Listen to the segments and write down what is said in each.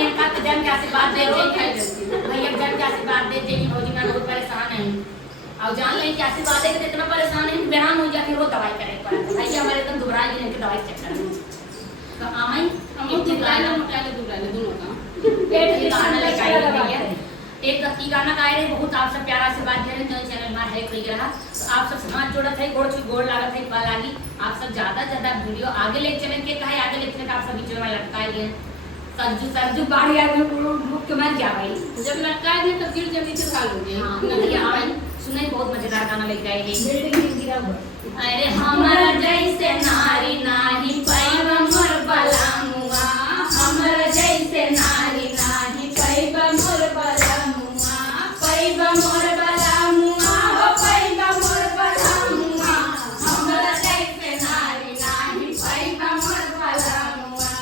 ये का तो जन के आशीर्वाद दे भैया जन के आशीर्वाद दे कि भौजी मैं बहुत परेशान है और जान लें कि आशीर्वाद है कि इतना परेशान है कि बेहान हो जा फिर वो दवाई करे पड़ा भैया हमारे एकदम घबरा गए इनके दवाई चक्कर में तो आमाई हम दुबराले मोटाले दुबराले दोनों का पेट की गाना लगाई भैया एक दस की गाना गाए रहे बहुत आप सब प्यारा आशीर्वाद दे रहे हैं चैनल हमारा है कोई रहा तो आप सब हाथ जोड़त है गोड़ लागत है पा लागी आप सब ज्यादा वीडियो आगे ले चले के कहे आगे ले चले आप सब बीच में लटकाए गए सरजू बाढ़ गया भूख के मर गया भाई जब लटकाए गए तो गिर जब नीचे खा लोगे हां नदिया आई सुने बहुत मजेदार गाना लेके आए हैं बिल्डिंग गिरा हुआ अरे हमारा जैसे नारी नाही पैवा मोर बलामुआ हमारा जैसे नारी नाही पैवा मोर बलामुआ पैवा मोर बलामुआ हो पैवा मोर बलामुआ हमारा जैसे नारी नाही पैवा मोर बलामुआ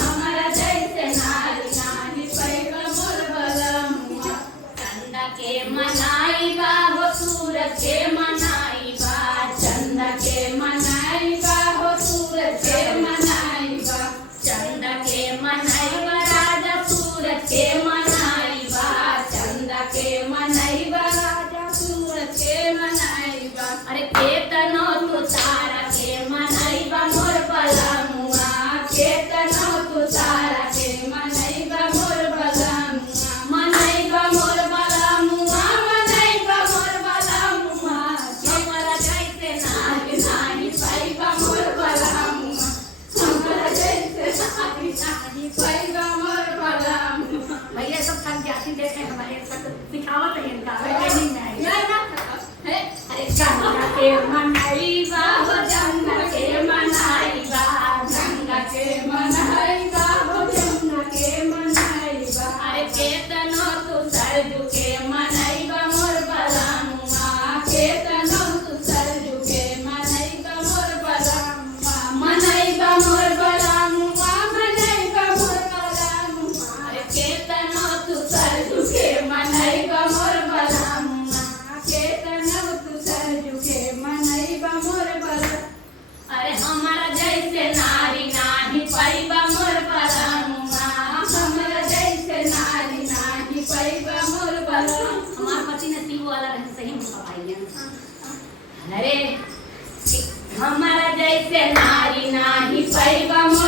हमारा जैसे नारी नाही पैवा मोर बलामुआ चंदा के मनाई बा हो सूरज के मनाई बा चंदा के मनाई बा हो सूरज के मनाई बा चंदा के मनाई बा राजा सूरज के मनाई बा चंदा के मनाई बा राजा सूरज के मनाई बा अरे केतनो तू तारा के मनाई बा मोर बलामुआ केतनो तू तारा के मनाई बा मोर बलामुआ मनाई बा मोर बलामुआ मनाई बा मोर बलामुआ हमरा जैसे नारी नाही पैबा मोर बलामुआ हमरा जैसे नारी नाही पैबा मोर बलामुआ भैया सब थक जाती देखे हमारे सब सिखावत है इनका नहीं ना है अरे चंदा के मनाई बा हो चंदा के मनाई बा चंदा के मनाई बा हो चंदा के मनाई बा अरे केतनो तू सरजू के मनाई बा मोर बलामुआ केतनो तू सरजू के मनाई बा मोर बलामुआ मनाई बा मोर बलामुआ मनाई बा मोर बलामुआ अरे केतनो तू सरजू के मनाई बा मोर बलामुआ केतनो तू सरजू के मनाई बा मोर बला अरे हमारा जैसे नारी नाही पैबा मोर बलामुआ हमारा जैसे नारी नाही पैबा मोर बला हमार पति नसीब वाला रहे सही में भैया अरे हमारा जैसे नारी नाही पैबा मोर